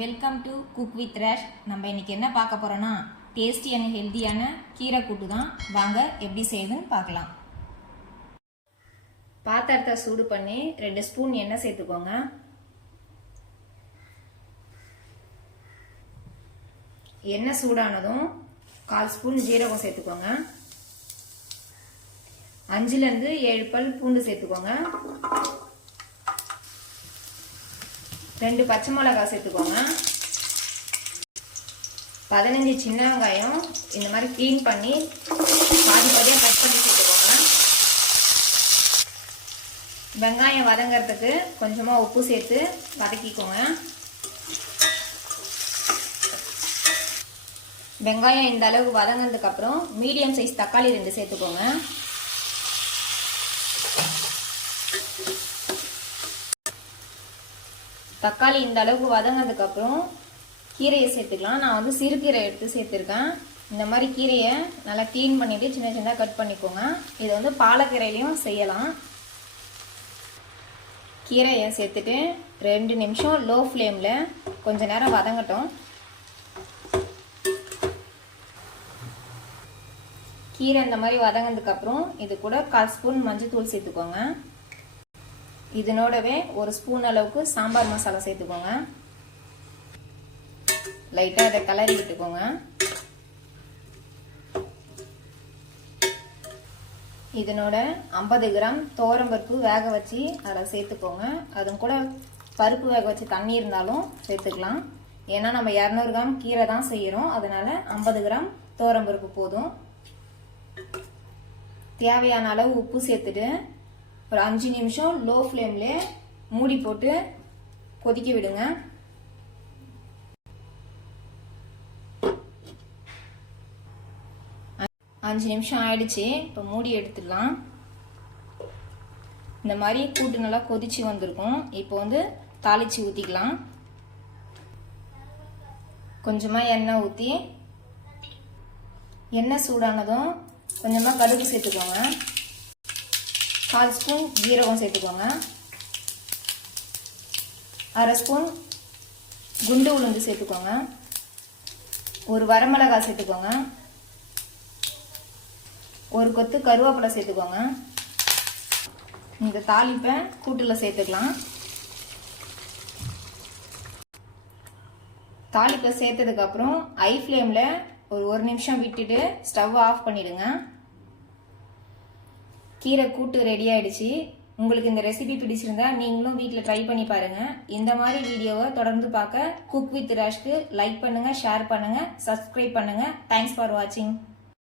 Welcome to cook with Resh. நம்ம இன்னைக்கு என்ன பார்க்க போறோம்னா டேஸ்டி அண்ட் ஹெல்தியான கீரை கூட்டு தான். வாங்க எப்படி செய்யுதுன்னு பார்க்கலாம். பாத்திரத்தை சூடு பண்ணி 2 ஸ்பூன் எண்ணெய் சேர்த்துக்கோங்க. எண்ணெய் சூடானதும் 1/4 ஸ்பூன் ஜீரகம் சேர்த்துக்கோங்க. 5லேருந்து 7 பல் பூண்டு சேர்த்துக்கோங்க. 2 பச்சை மிளகாய் சேர்த்துக்கோங்க. 15 சின்ன வெங்காயம் இந்த மாதிரி க்ளீன் பண்ணி பாதி பாதியாக கட் பண்ணி சேர்த்துக்கோங்க. வெங்காயம் வதங்கிறதுக்கு கொஞ்சமாக உப்பு சேர்த்து வதக்கிக்கோங்க. வெங்காயம் இந்த அளவுக்கு வதங்கினதுக்கு அப்புறம் மீடியம் சைஸ் தக்காளி 2 சேர்த்துக்கோங்க. தக்காளி இந்த அளவுக்கு வதங்கினதுக்கு அப்புறம் கீரையை சேர்த்துக்கலாம். நான் வந்து சிறுகீரை எடுத்து சேர்த்துருக்கேன். இந்த மாதிரி கீரையை நல்லா க்ளீன் பண்ணிட்டு சின்ன சின்னதாக கட் பண்ணிக்கோங்க. இதை வந்து பாலக்கீரையிலையும் செய்யலாம். கீரையை சேர்த்துட்டு 2 நிமிஷம் லோ ஃப்ளேமில் கொஞ்ச நேரம் வதங்கட்டும். கீரை இந்த மாதிரி வதங்கினதுக்கு அப்புறம் இது கூட 1/4 ஸ்பூன் மஞ்சள் சேர்த்துக்கோங்க. இதனோடவே 1 ஸ்பூன் அளவுக்கு சாம்பார் மசாலா சேர்த்துக்கோங்க. லைட்டாக இதை கலரி விட்டுக்கோங்க. இதனோட 50 கிராம் துவரம்பருப்பு வேக வச்சு அதில் சேர்த்துக்கோங்க. அது கூட பருப்பு வேக வச்சு தண்ணி இருந்தாலும் சேர்த்துக்கலாம். ஏன்னா நம்ம 200 கிராம் கீரை தான் செய்கிறோம், அதனால 50 கிராம் துவரம்பருப்பு போதும். தேவையான அளவு உப்பு சேர்த்துட்டு ஒரு 5 நிமிஷம் லோ ஃப்ளேம்ல மூடி போட்டு கொதிக்க விடுங்க. அஞ்சு நிமிஷம் ஆயிடுச்சு. இப்போ மூடி எடுத்துடலாம். இந்த மாதிரி கூட்டு நல்லா கொதிச்சு வந்திருக்கும். இப்போ வந்து தாளிச்சு ஊற்றிக்கலாம். கொஞ்சமாக எண்ணெய் ஊற்றி எண்ணெய் சூடானதும் கொஞ்சமாக கடுகு சேர்த்துக்கோங்க. 1/4 ஸ்பூன் ஜீரகம் சேர்த்துக்கோங்க. 1/2 ஸ்பூன் குண்டு உளுந்து சேர்த்துக்கோங்க. 1 வரமிளகாய் சேர்த்துக்கோங்க. 1 கொத்து கருவேப்பிலை சேர்த்துக்கோங்க. இந்த தாளிப்பை கூட்டில் சேர்த்துக்கலாம். தாளிப்பை சேர்த்ததுக்கு அப்புறம் ஹை ஃப்ளேம்ல ஒரு 1 நிமிஷம் விட்டுட்டு ஸ்டவ் ஆஃப் பண்ணிடுங்க. கீரை கூட்டு ரெடி ஆயிடுச்சு. உங்களுக்கு இந்த ரெசிபி பிடிச்சிருந்தா நீங்களும் வீட்டில் ட்ரை பண்ணி பாருங்க. இந்த மாதிரி வீடியோவை தொடர்ந்து பார்க்க குக் வித் ராஷ்க்கு லைக் பண்ணுங்க, ஷேர் பண்ணுங்க, சப்ஸ்கிரைப் பண்ணுங்க. தேங்க்ஸ் ஃபார் வாட்சிங்.